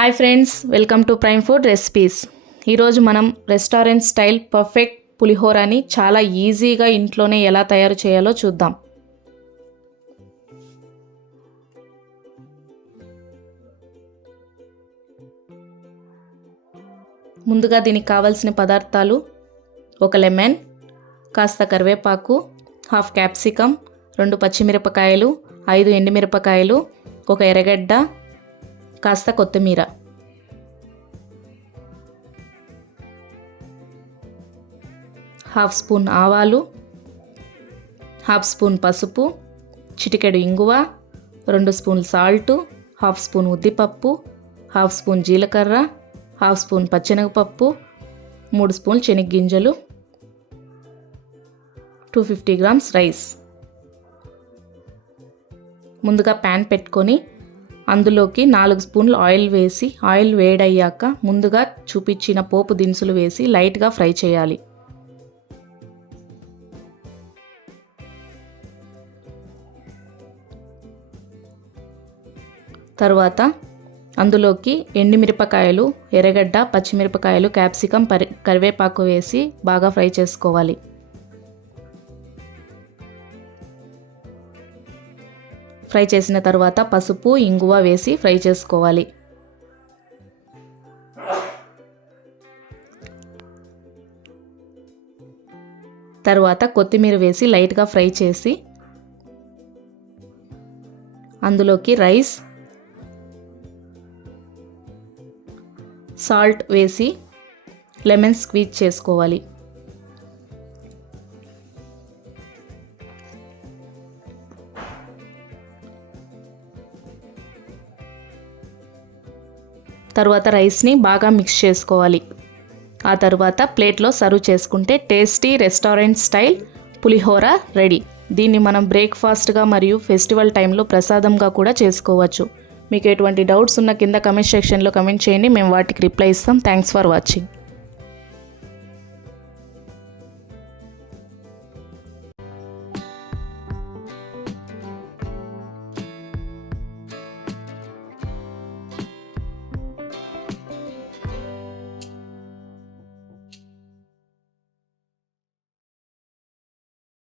Hi friends, welcome to prime food recipes. ఈరోజు మనం restaurant style perfect పులిహోరాని చాలా ఈజీగా ఇంట్లోనే ఎలా తయారు చేయాలో చూద్దాం. ముందుగా దీనికి కావాల్సిన పదార్థాలు: ఒక లెమన్, కాస్త కరివేపాకు, హాఫ్ క్యాప్సికమ్, 2 పచ్చిమిరపకాయలు, 5 ఎండుమిరపకాయలు, ఒక ఎర్రగడ్డ, కాస్త కొత్తిమీర. హాఫ్ స్పూన్ ఆవాలు, హాఫ్ స్పూన్ పసుపు, చిటికెడు ఇంగువ, 2 స్పూన్లు సాల్టు, హాఫ్ స్పూన్ ఉద్దిపప్పు, హాఫ్ స్పూన్ జీలకర్ర, హాఫ్ స్పూన్ పచ్చెనగపప్పు, 3 స్పూన్లు శనగగింజలు, 250 గ్రామ్స్ రైస్. ముందుగా ప్యాన్ పెట్టుకొని అందులోకి 4 స్పూన్లు ఆయిల్ వేసి, ఆయిల్ వేడయ్యాక ముందుగా చూపించిన పోపు దినుసులు వేసి లైట్గా ఫ్రై చేయాలి. తర్వాత అందులోకి ఎండుమిరపకాయలు, ఎర్రగడ్డ, పచ్చిమిరపకాయలు, క్యాప్సికమ్, కరివేపాకు వేసి బాగా ఫ్రై చేసుకోవాలి. ఫ్రై చేసిన తర్వాత పసుపు, ఇంగువ వేసి ఫ్రై చేసుకోవాలి. తర్వాత కొత్తిమీర వేసి లైట్గా ఫ్రై చేసి అందులోకి రైస్, సాల్ట్ వేసి లెమన్ స్క్వీజ్ చేసుకోవాలి. తర్వాత రైస్ని బాగా మిక్స్ చేసుకోవాలి. ఆ తర్వాత ప్లేట్లో సర్వ్ చేసుకుంటే టేస్టీ రెస్టారెంట్ స్టైల్ పులిహోర రెడీ. దీన్ని మనం బ్రేక్ఫాస్ట్గా మరియు ఫెస్టివల్ టైంలో ప్రసాదంగా కూడా చేసుకోవచ్చు. మీకు ఎటువంటి డౌట్స్ ఉన్న కింద కమెంట్ సెక్షన్లో కమెంట్ చేయండి, మేము వాటికి రిప్లై ఇస్తాం. Thanks for watching.